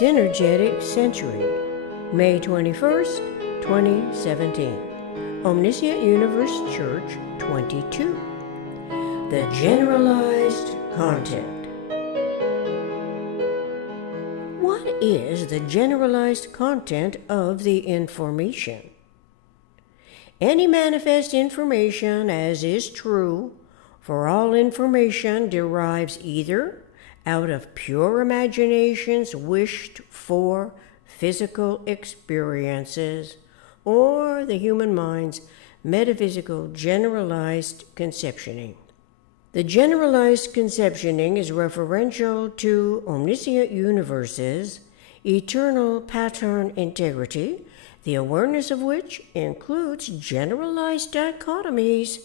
Synergetic Century, May 21st, 2017. Omniscient Universe Church 22. The Generalized Content. What is the generalized content of the information? Any manifest information, as is true, for all information derives either out of pure imagination's wished-for physical experiences or the human mind's metaphysical generalized conceptioning. The generalized conceptioning is referential to omniscient universes, eternal pattern integrity, the awareness of which includes generalized dichotomies.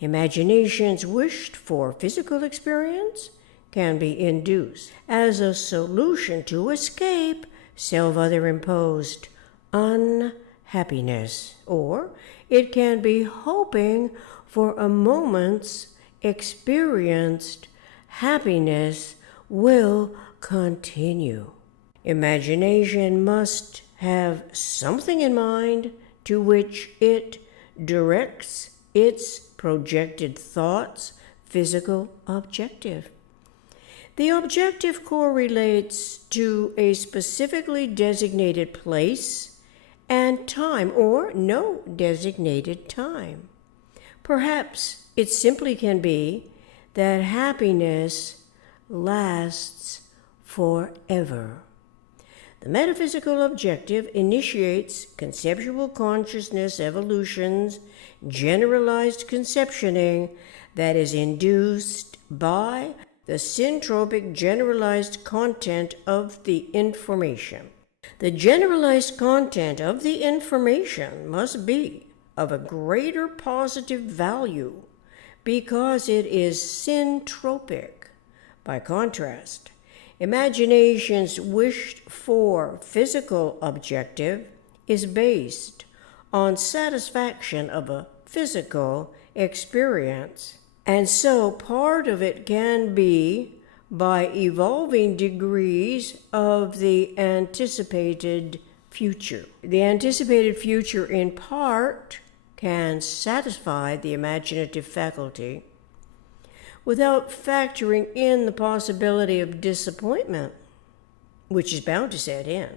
Imagination's wished-for physical experience can be induced as a solution to escape self-other-imposed unhappiness, or it can be hoping for a moment's experienced happiness will continue. Imagination must have something in mind to which it directs its projected thoughts' physical objective. The objective correlates to a specifically designated place and time, or no designated time. Perhaps it simply can be that happiness lasts forever. The metaphysical objective initiates conceptual consciousness evolution's generalized conceptioning that is induced by the syntropic generalized content of the information. The generalized content of the information must be of a greater positive value because it is syntropic. By contrast, imagination's wished-for physical objective is based on satisfaction of a physical experience, and so part of it can be by evolving degrees of the anticipated future. The anticipated future in part can satisfy the imaginative faculty without factoring in the possibility of disappointment, which is bound to set in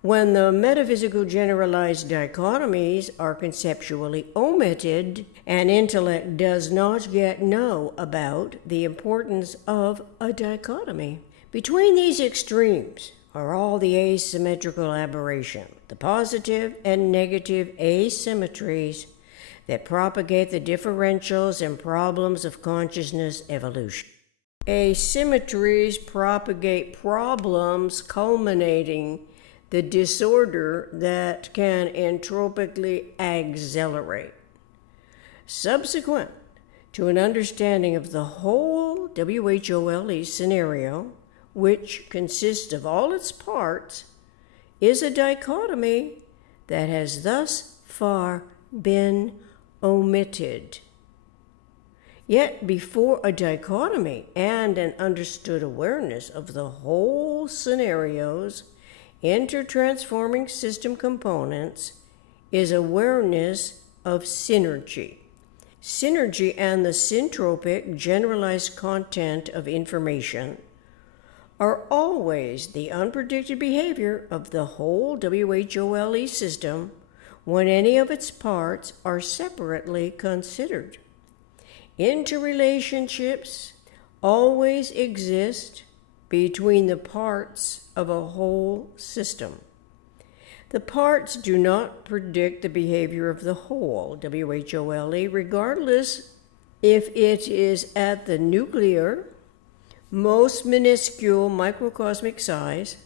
when the metaphysical generalized dichotomies are conceptually omitted and intellect does not yet know about the importance of a dichotomy. Between these extremes are all the asymmetrical aberration, the positive and negative asymmetries that propagate the differentials and problems of consciousness evolution. Asymmetries propagate problems culminating the disorder that can entropically accelerate. Subsequent to an understanding of the whole WHOLE scenario, which consists of all its parts, is a dichotomy that has thus far been omitted. Yet before a dichotomy and an understood awareness of the whole scenario's intertransforming system components is awareness of synergy. Synergy and the syntropic generalized content of information are always the unpredicted behavior of the whole WHOLE system when any of its parts are separately considered. Interrelationships always exist between the parts of a whole system. The parts do not predict the behavior of the whole WHOLE, regardless if it is at the nuclear, most minuscule microcosmic size,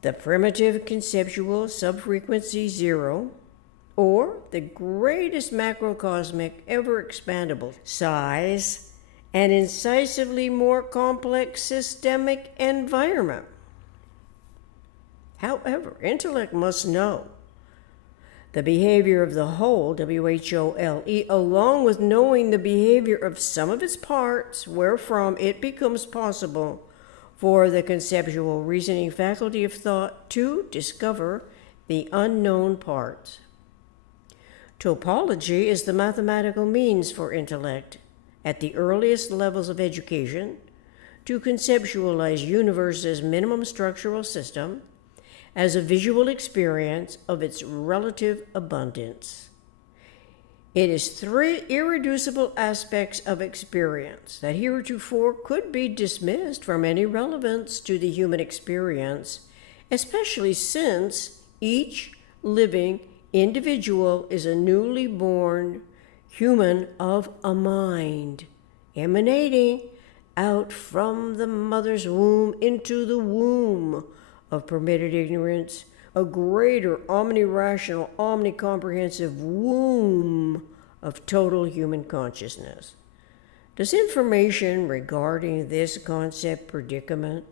the primitive conceptual subfrequency zero, or the greatest macrocosmic ever expandable size, an incisively more complex systemic environment. However, intellect must know the behavior of the whole WHOLE, along with knowing the behavior of some of its parts, wherefrom it becomes possible for the conceptual reasoning faculty of thought to discover the unknown parts. Topology is the mathematical means for intellect, at the earliest levels of education, to conceptualize universe's minimum structural system as a visual experience of its relative abundance. It is three irreducible aspects of experience that heretofore could be dismissed from any relevance to the human experience, especially since each living individual is a newly born human of a mind, emanating out from the mother's womb into the womb of permitted ignorance, a greater omni-rational, omnicomprehensive womb of total human consciousness. Does information regarding this concept predicament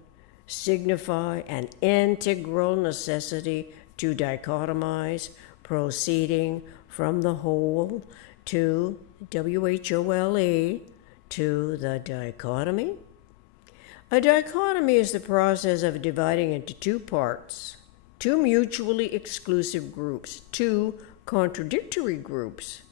signify an integral necessity to dichotomize, proceeding from the whole to WHOLE to the dichotomy? A dichotomy is the process of dividing into two parts, two mutually exclusive groups, two contradictory groups.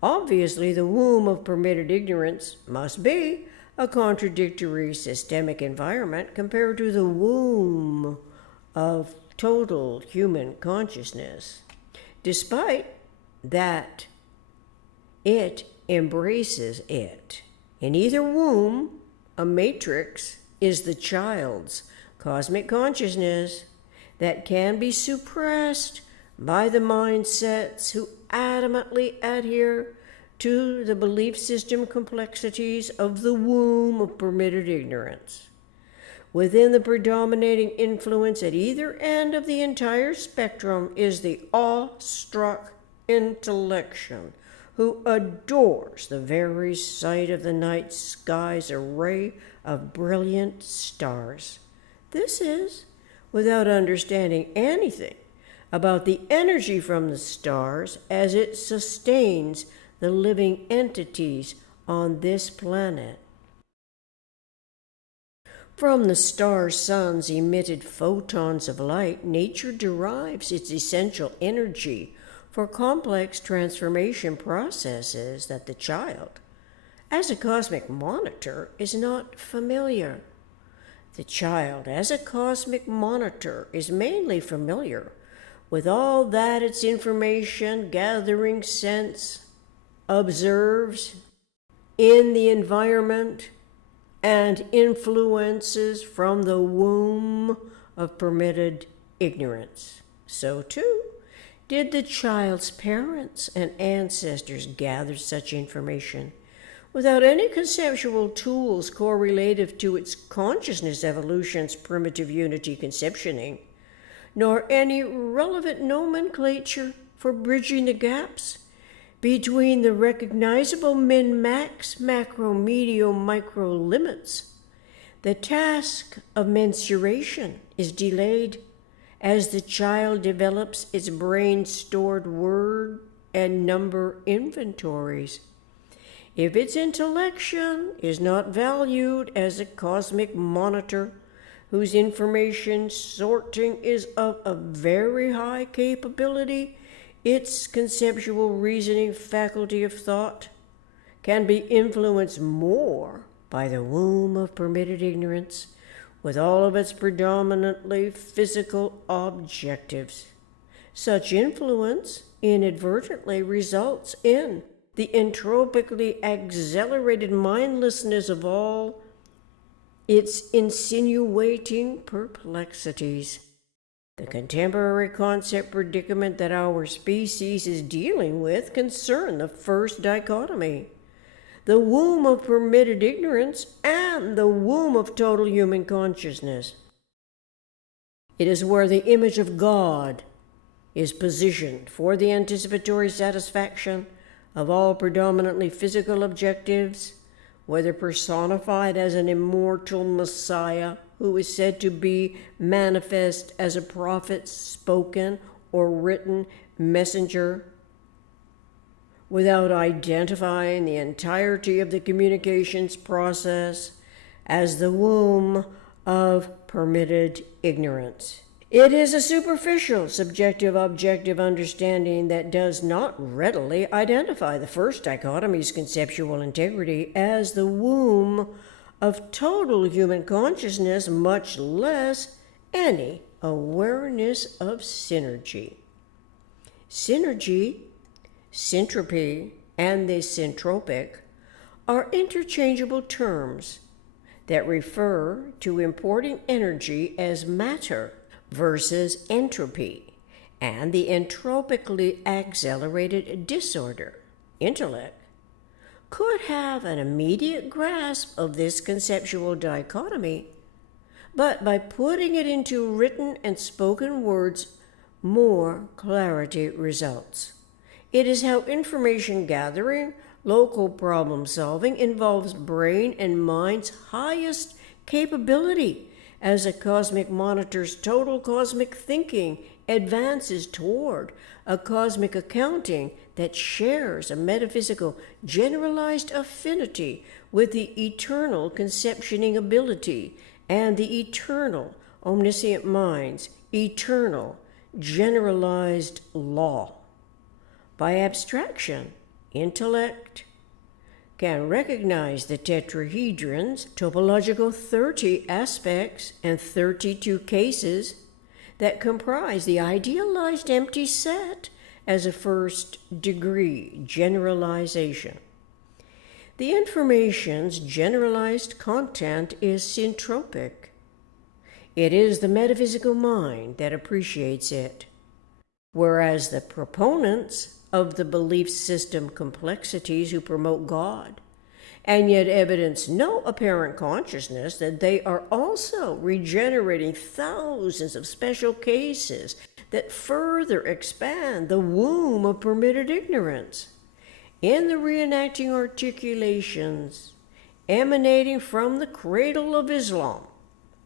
Obviously, the womb of permitted ignorance must be a contradictory systemic environment compared to the womb of total human consciousness, despite that it embraces it. In either womb, a matrix is the child's cosmic consciousness that can be suppressed by the mindsets who adamantly adhere to the belief system complexities of the womb of permitted ignorance. Within the predominating influence at either end of the entire spectrum is the awestruck intellection who adores the very sight of the night sky's array of brilliant stars. This is without understanding anything about the energy from the stars as it sustains the living entities on this planet. From the star-sun's emitted photons of light, nature derives its essential energy for complex transformation processes that the child, as a cosmic monitor, is not familiar. The child, as a cosmic monitor, is mainly familiar with all that its information gathering sense observes in the environment and influences from the womb of permitted ignorance. So too did the child's parents and ancestors gather such information without any conceptual tools correlative to its consciousness evolution's primitive unity conceptioning, nor any relevant nomenclature for bridging the gaps between the recognizable min-max, macro, medium, micro limits. The task of mensuration is delayed as the child develops its brain-stored word and number inventories. If its intellection is not valued as a cosmic monitor whose information sorting is of a very high capability, its conceptual reasoning faculty of thought can be influenced more by the womb of permitted ignorance with all of its predominantly physical objectives. Such influence inadvertently results in the entropically accelerated mindlessness of all its insinuating perplexities. The contemporary concept predicament that our species is dealing with concern the first dichotomy, the womb of permitted ignorance and the womb of total human consciousness. It is where the image of God is positioned for the anticipatory satisfaction of all predominantly physical objectives, whether personified as an immortal Messiah who is said to be manifest as a prophet's spoken or written messenger, without identifying the entirety of the communications process as the womb of permitted ignorance. It is a superficial, subjective, objective understanding that does not readily identify the first dichotomy's conceptual integrity as the womb of total human consciousness, much less any awareness of synergy. Synergy, syntropy, and the syntropic are interchangeable terms that refer to importing energy as matter versus entropy and the entropically accelerated disorder. Intellect could have an immediate grasp of this conceptual dichotomy, but by putting it into written and spoken words, more clarity results. It is how information gathering, local problem solving involves brain and mind's highest capability as a cosmic monitor's total cosmic thinking advances toward a cosmic accounting that shares a metaphysical generalized affinity with the eternal conceptioning ability and the eternal omniscient mind's eternal generalized law. By abstraction, intellect can recognize the tetrahedron's topological 30 aspects and 32 cases that comprise the idealized empty set as a first-degree generalization. The information's generalized content is syntropic. It is the metaphysical mind that appreciates it, whereas the proponents of the belief system complexities who promote God and yet evidence no apparent consciousness that they are also regenerating thousands of special cases that further expand the womb of permitted ignorance. In the reenacting articulations emanating from the cradle of Islam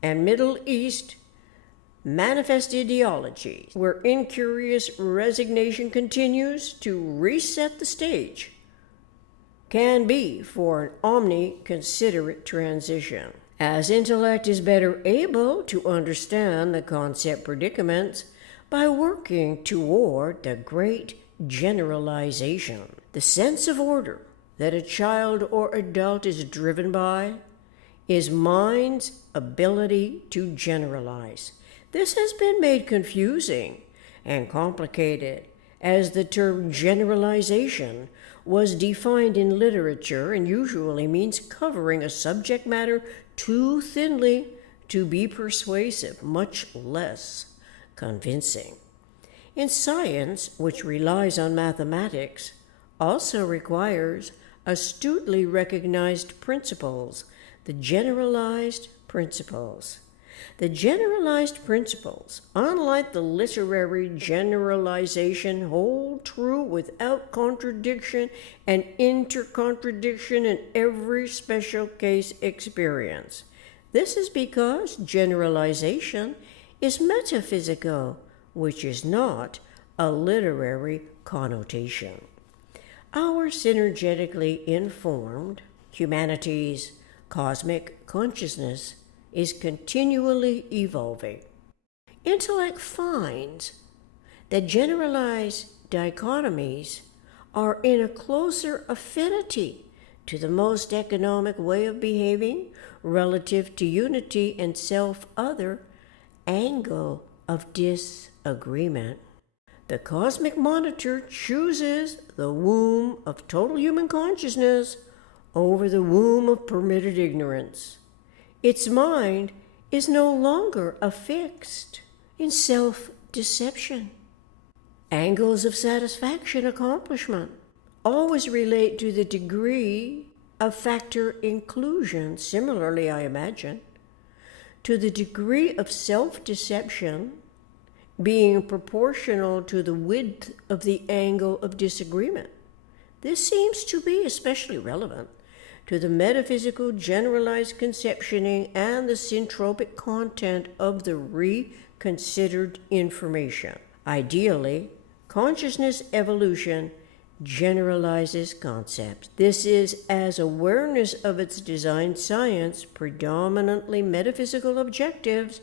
and Middle East manifest ideologies, where incurious resignation continues to reset the stage, can be for an omni-considerate transition. As intellect is better able to understand the concept predicaments by working toward the great generalization. The sense of order that a child or adult is driven by is mind's ability to generalize. This has been made confusing and complicated as the term generalization was defined in literature and usually means covering a subject matter too thinly to be persuasive, much less convincing. In science, which relies on mathematics, also requires astutely recognized principles, the generalized principles. The generalized principles, unlike the literary generalization, hold true without contradiction and intercontradiction in every special case experience. This is because generalization is metaphysical, which is not a literary connotation. Our synergetically informed humanity's cosmic consciousness is continually evolving. Intellect finds that generalized dichotomies are in a closer affinity to the most economic way of behaving relative to unity and self-other angle of disagreement. The cosmic monitor chooses the womb of total human consciousness over the womb of permitted ignorance. Its mind is no longer affixed in self-deception. Angles of satisfaction accomplishment always relate to the degree of factor inclusion, similarly, I imagine, to the degree of self-deception being proportional to the width of the angle of disagreement. This seems to be especially relevant to the metaphysical generalized conceptioning and the syntropic content of the reconsidered information. Ideally, consciousness evolution generalizes concepts. This is as awareness of its design science, predominantly metaphysical objectives,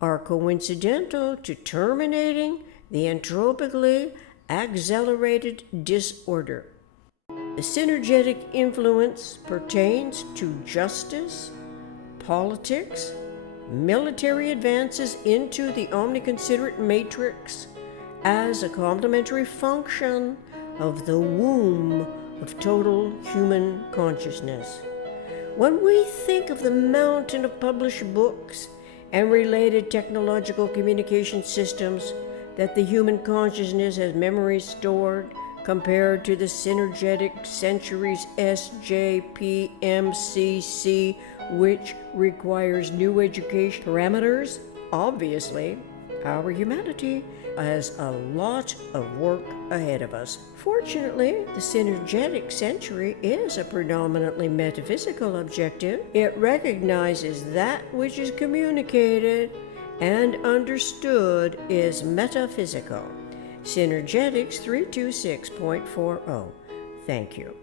are coincidental to terminating the entropically accelerated disorder. The synergetic influence pertains to justice, politics, military advances into the omniconsiderate matrix as a complementary function of the womb of total human consciousness. When we think of the mountain of published books and related technological communication systems that the human consciousness has memory stored compared to the synergetic centuries SJPMCC, which requires new education parameters, obviously, our humanity has a lot of work ahead of us. Fortunately, the synergetic century is a predominantly metaphysical objective. It recognizes that which is communicated and understood is metaphysical. Synergetics 326.40. Thank you.